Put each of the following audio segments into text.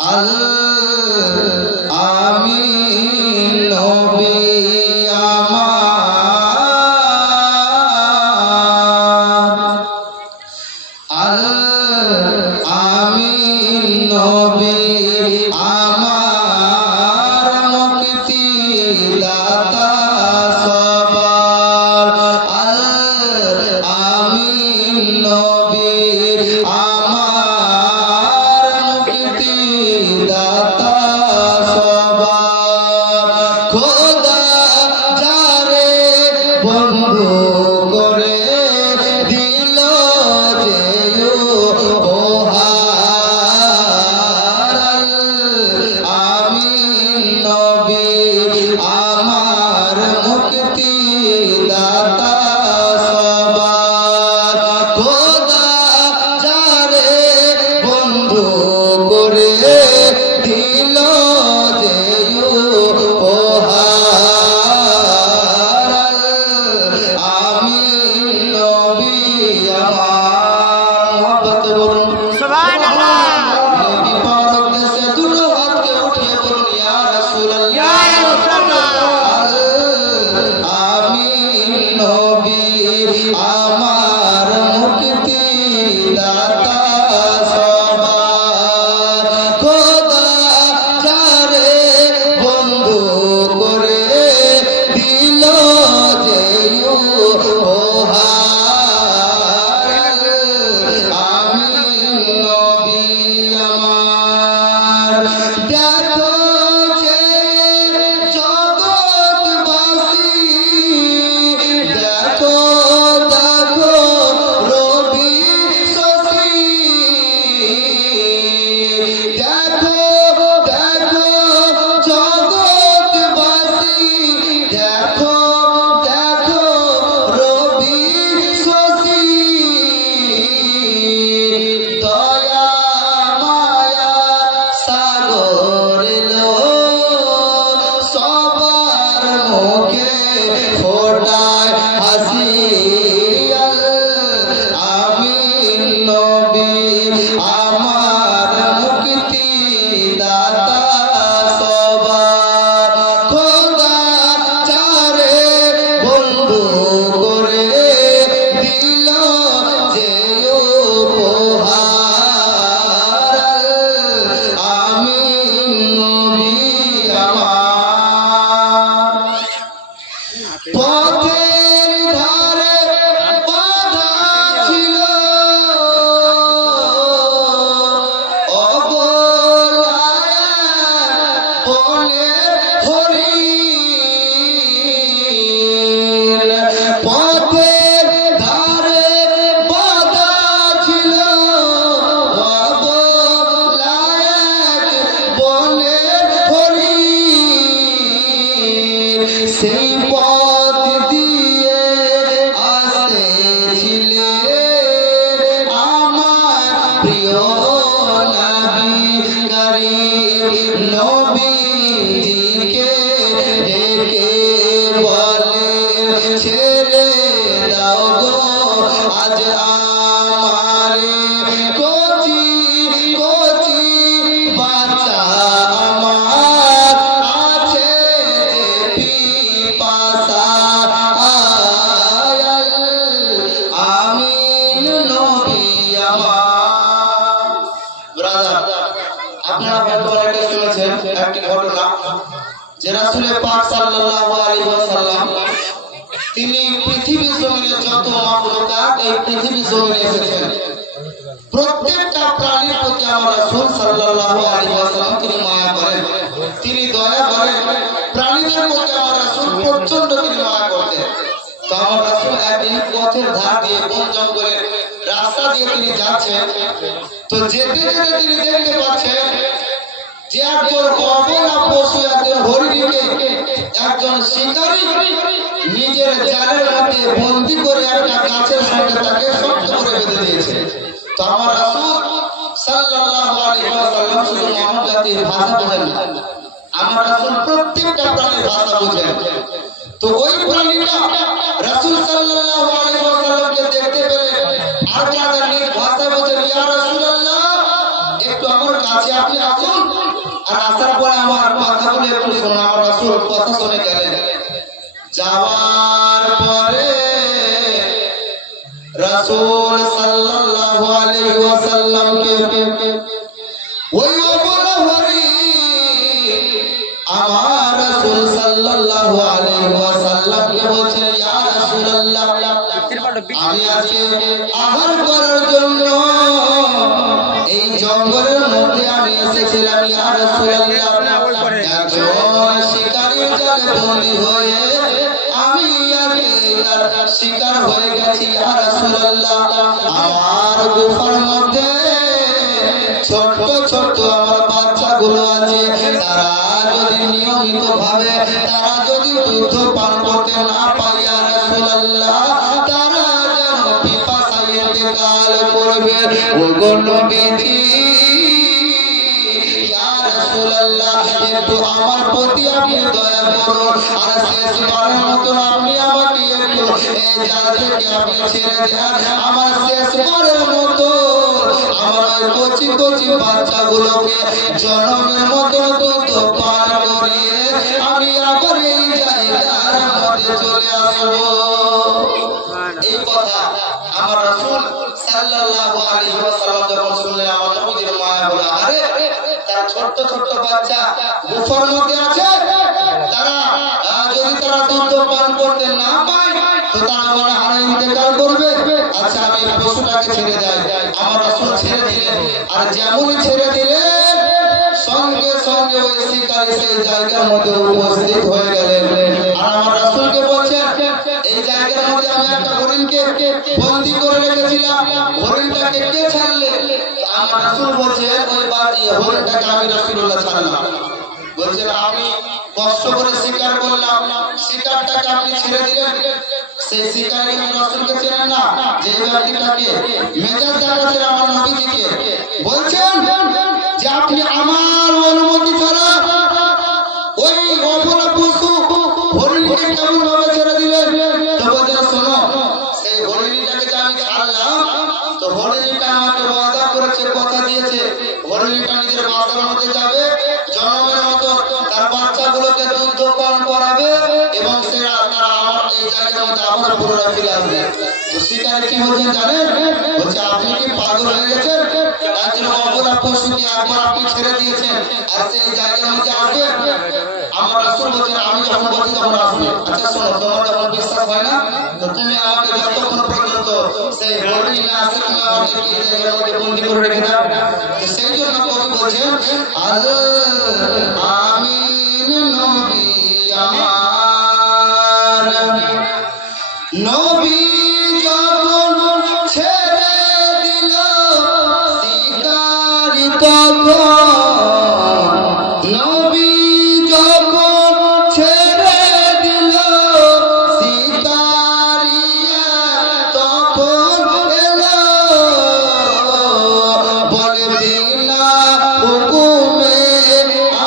আল আমিন নবী আমার আল আমিন নবী আমার মুক্তি দাতা সবার আল আমিন নবী আমার মুক্তি দাতা সবার খোদা যারে বন্ধু করে দিল যে উপহার আমিন নবী আমার মুক্তি দাতা সবার খোদা যারে বন্ধু করে দিল যে উপহার আমিন নবী আমার মোহব্বত বলুন সুবহানাল্লাহ। নবী পাক দেশে দুটো হাতকে উঠিয়ে বলুন ইয়া রাসূলুল্লাহ ইয়া রাসূলুল্লাহ। আমিন নবী আমার মুক্তি দাতা সবার খোদা যারে বন্ধু করে দিল যে উপহার আমিন নবী আমার দেখো যে জগৎবাসী দেখো দেখো রবি শশী দেখো দেখো জগৎবাসী দেখো দেখো রবি শশী দয়া মায়া সাগর লো সবার মুখে ফোটায় হাসি আমিন নবী আমার মুক্তি দাতা সবার খোদা যারে বন্ধু করে দিল যে উপহার আমিন নবী আমার পথের ধারে বাঁধা ছিল অবলায় বনের হরিণ পথের ধারে বাঁধা ছিল অবলায় বনের হরিণ সেই পথ দিয়ে আসতেছিলেন আমার প্রিয় নবী করিম নবীজিকে ডেকে বলেন ছেড়ে দাও গো আজ আমারে কচি কচি বাচ্চা আমার আছে যে পিপাসা আমিন নবী আমার ব্রাদার আপনারা বর্তমানে একটা শুনেছেন একটি ঘটনা যে রাসূল পাক সাল্লাল্লাহু আলাইহি ওয়াসাল্লাম তিনি পৃথিবী জমিনে যত মাখলুকাত এই পৃথিবী জমিনে এসেছেন প্রত্যেকটা প্রাণীর প্রতি আমার রাসূল সাল্লাল্লাহু আলাইহি ওয়াসাল্লাম তিনি মায়া করেন তিনি দয়া করেন প্রাণীদের প্রতি আমার রাসূল প্রচন্ড তিনি মায়া করতেন তো আমার রাসূল একদিন পথের ধার দিয়ে বন জঙ্গলের রাস্তা দিয়ে তিনি যাচ্ছেন তো যেতে যেতে তিনি দেখতে পাচ্ছেন যে একজন অবলা পশু একজন হরিণীকে একজন শিকারী নিজের জালের মধ্যে বন্দী করে একটা গাছের সঙ্গে তাকে শক্ত করে বেঁধে দিয়েছে তো আমার রাসূল সাল্লাল্লাহু আলাইহি ওয়াসাল্লাম শুধু মানব জাতির ভাষা বোঝেন না আমার রাসূল প্রত্যেকটা প্রাণীর ভাষা বোঝেন তো ওই প্রাণীটা রাসূল সাল্লাল্লাহু আলাইহি ওয়াসাল্লামকে দেখতে পেলে আর তাদের নিজ ভাষা বোঝেন ইয়া রাসূলুল্লাহ একটু আমার কাছে আপনি আসুন আর আসার পরে আমার কথাগুলো একটু শোনা, আমার রাসূল কথা শুনে গেলেন। যাওয়ার পরে রাসূল সাল্লাল্লাহু আলাইহি ওয়াসাল্লামকে ওই অবলহরি আমার রাসূল সাল্লাল্লাহু আলাইহি ওয়াসাল্লামকে বলছেন, ইয়া রাসূলুল্লাহ, আমি আজকে আহার করার জন্য এই জঙ্গলের মধ্যে আমি এসেছিলাম। ইয়া রাসূলুল্লাহ, একজন শিকারীর জালে বন্দী হয়ে আমি আজকে তার শিকার হয়ে গেছি। ইয়া রাসূলুল্লাহ, আমার গুফার মধ্যে ছোট ছোট আমার বাচ্চাগুলো আছে, তারা যদি নিয়মিত ভাবে তারা যদি দুধ পান করতে না পায়, ইয়া রাসূলুল্লাহ, তারা যেন পিপাসায় ইন্তেকাল করবে। ওগো নবীজি, ইয়া রাসূলুল্লাহ, একটু আমার প্রতি আপনি দয়া করুন, আর শেষবারের মতো আপনি আমাকে একটু এই জাল থেকে আপনি ছেড়ে দেন। আমার শেষবারের মতো আমার ওই কচি কচি বাচ্চাগুলোকে জনমের মতো দুধ পান করিয়ে আমি আবার এই জায়গার মধ্যে চলে আসবো। এই কথা আমার রাসূল সাল্লাল্লাহু আলাইহি ওয়াসাল্লাম যখন শুনলেন, আমার নবীজির মায়া বলে, আরে তার ছোট ছোট বাচ্চা গুফার মধ্যে আছে, তারা যদি তারা দুধ পান করতে না পায় তো তারা মনে হয় ইন্তেকাল করবে। আচ্ছা, আমি পশুটাকে ছেড়ে যাই। আমার রাসূল ছেড়ে দিলেন, আর যেমনই ছেড়ে দিলেন সঙ্গে সঙ্গে ওই শিকারী সেই জায়গার মধ্যে উপস্থিত হয়ে গেলেন। আর আমার রাসূলকে বলছেন, এই জায়গার মধ্যে আমি একটা হরিণকে বন্দী করে রেখেছিলাম, হরিণটাকে কে ছাড়লে? আমার রাসূল বলছেন, ওই বাড়ি হরিণটাকে আমি রাসূলুল্লাহ ছাড়লাম। বলছেন, আমি কষ্ট করে শিকার করলাম, শিকারটাকে আপনি ছেড়ে দিলেন। সেই শিকারী রাসূলকে চেনেন না, যে ব্যক্তিটাকে মেজাজ দেখাচ্ছেন আমার নবীজিকে, বলছেন যে আপনি আমার অনুমতি ছাড়া ওই অপরা পশু হরিণকে কেমন ভাবে ছেড়ে দিলেন? তো বলছেন, শোনো, সেই হরিণটাকে যে আমি ছাড়লাম, তো হরিণটা আমাকে ওয়াদা করেছে, কথা দিয়েছে, হরিণটা নিজের বাসার মধ্যে যাবে, জনমের মতো তার বাচ্চাগুলোকে দুধ পান করাবে এবং সেরা তারা আমার এই জায়গার মধ্যে আবার পুনরায় ফিরে আসবে। তো শিকারী কি বলছেন জানেন? বলছে, আপনি কি পাগল হয়ে গেছেন? একজন অপরা পশুকে একবার আপনি ছেড়ে দিয়েছেন, আর সেই জায়গার মধ্যে আসবে? আমার রাসূল বলছেন, আমি যখন বলছি তখন আসবে। আচ্ছা শোনো, তোমার যখন বিশ্বাস হয় না, তো তুমি আমাকে যতক্ষণ পর্যন্ত সেই হরিণ না আসে তুমি আমাকে এই জায়গার মধ্যে বন্দী করে রেখে দাও। তো সেই জন্য কবি বলছেন, আল আমিন নবী আমার, নবী যখন ছেড়ে দিল শিকারী তখন, নবী যখন ছেড়ে দিল শিকারী তখন এলো, বলে বিনা হুকুমে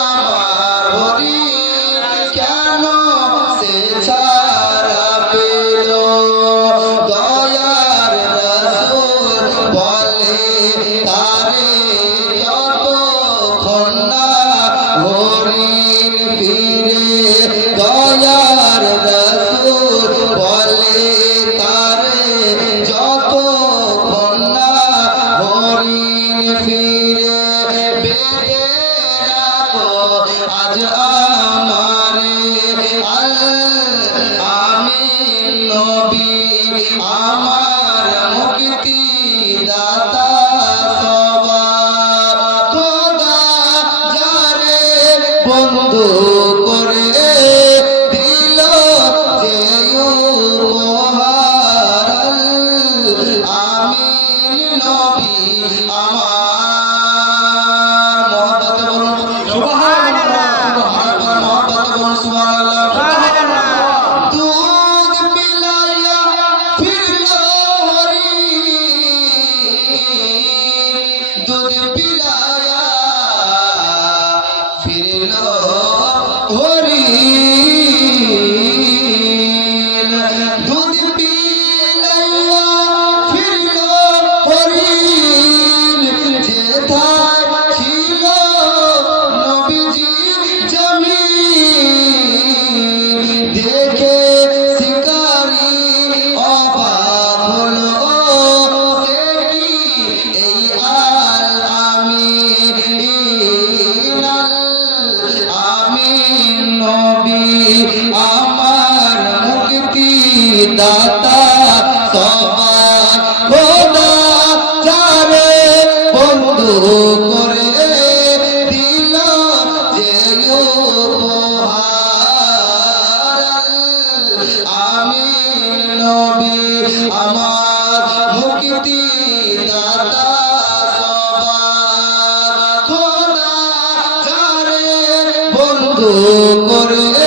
আমার হরিণ কেন সে ছাড়া পেল? দয়ার রাসূল বলে তারে যতক্ষণ না হরিণ ফিরে, দয়ার রাসূল বলে তারে যতক্ষণ না হরিণ ফিরে, বেঁধে রাখো আজ আমারে আল আমিন নবী আমার, মুক্তি দাতা সবার, খোদা যারে বন্ধু করে দিল যে উপহার, আমিন নবী আমার। মহব্বতে বলুন সুবহানাল্লাহ, মহব্বতে বলুন সুবহানাল্লাহ। দুধ পিলাইয়া ফিরলো হরিণ, দুধ পিলাইয়া ফিরলো হরিণ, দুধ পিলাইয়া ফিরলো হরিণ, যেথায় ছিল নবী বন্ধু করে